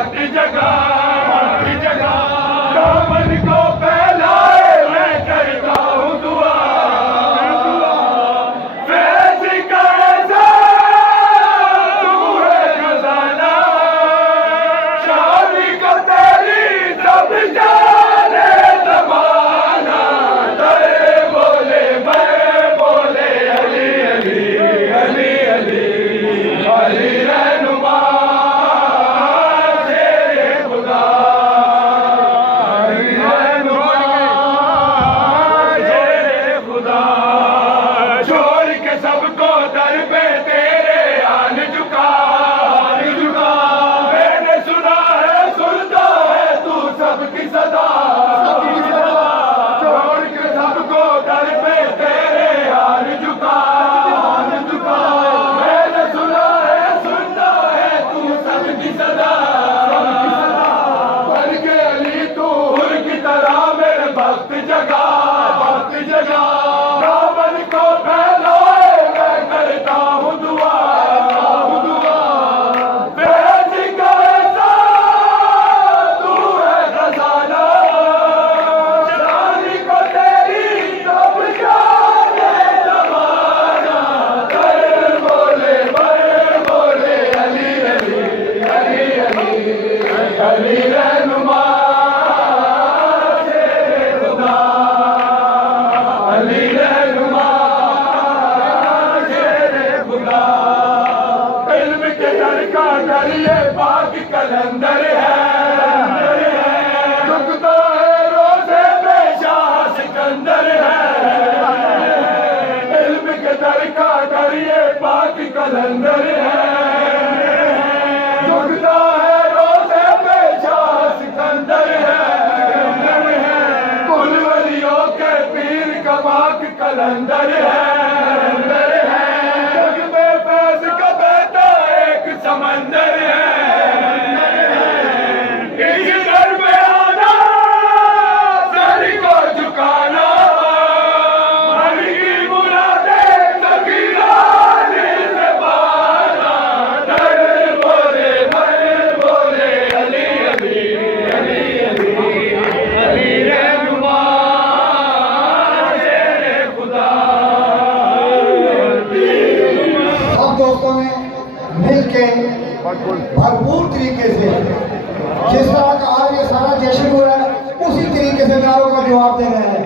वक्त जगा दामन को फैलाए मैं करता हूँ दुआ फैज का ऐसा तू है खजाना शादी को तेरी सब जाने ज़माना तेरे बोले मैं बोले अली अली अली अली अली रहनुमा शेरे खुदा अली रहनुमा शेरे खुदा छोड़ के सबको दर पे तेरे आन झुका मैंने सुना है सुनता है तू सबकी सदा छोड़ के सबको दर पे तेरे आन झुका मैंने सुना है सुनता है तू सबकी सदा बन के अली तू हुर की तरह मेरे भक्त जगा दामन को फैलाए मैं करता हूँ दुआ फैज का ऐसा तू है खजाना शादी को तेरी सब जाने ज़माना तेरे बोले मैं बोले अली अली अली अली अली रहनुमा शेरे खुदा अली रहनुमा शेरे खुदा इल्म के दर का दर ये पाक कलंदर है झुकता है रोज़े बेशाह सिकंदर है इल्म के दर का दर ये पाक कलंदर है झुकता है रोज़े बेशाह सिकंदर है कुल वलियों के पीर का पाक कलंदर है जग में फैज़ का बहता एक समंदर है इस दर पे आना सर को झुकाना मन की मुरादें तकदीर से पाना तेरे बोले मैं बोले अली अली अली अली अली रहनुमा शेरे खुदा सब दोस्तों ने मिलके भरपूर तरीके से जिस तरह का आज ये सारा जश्न हो रहा है उसी तरीके से नारों का जवाब दे रहे हैं।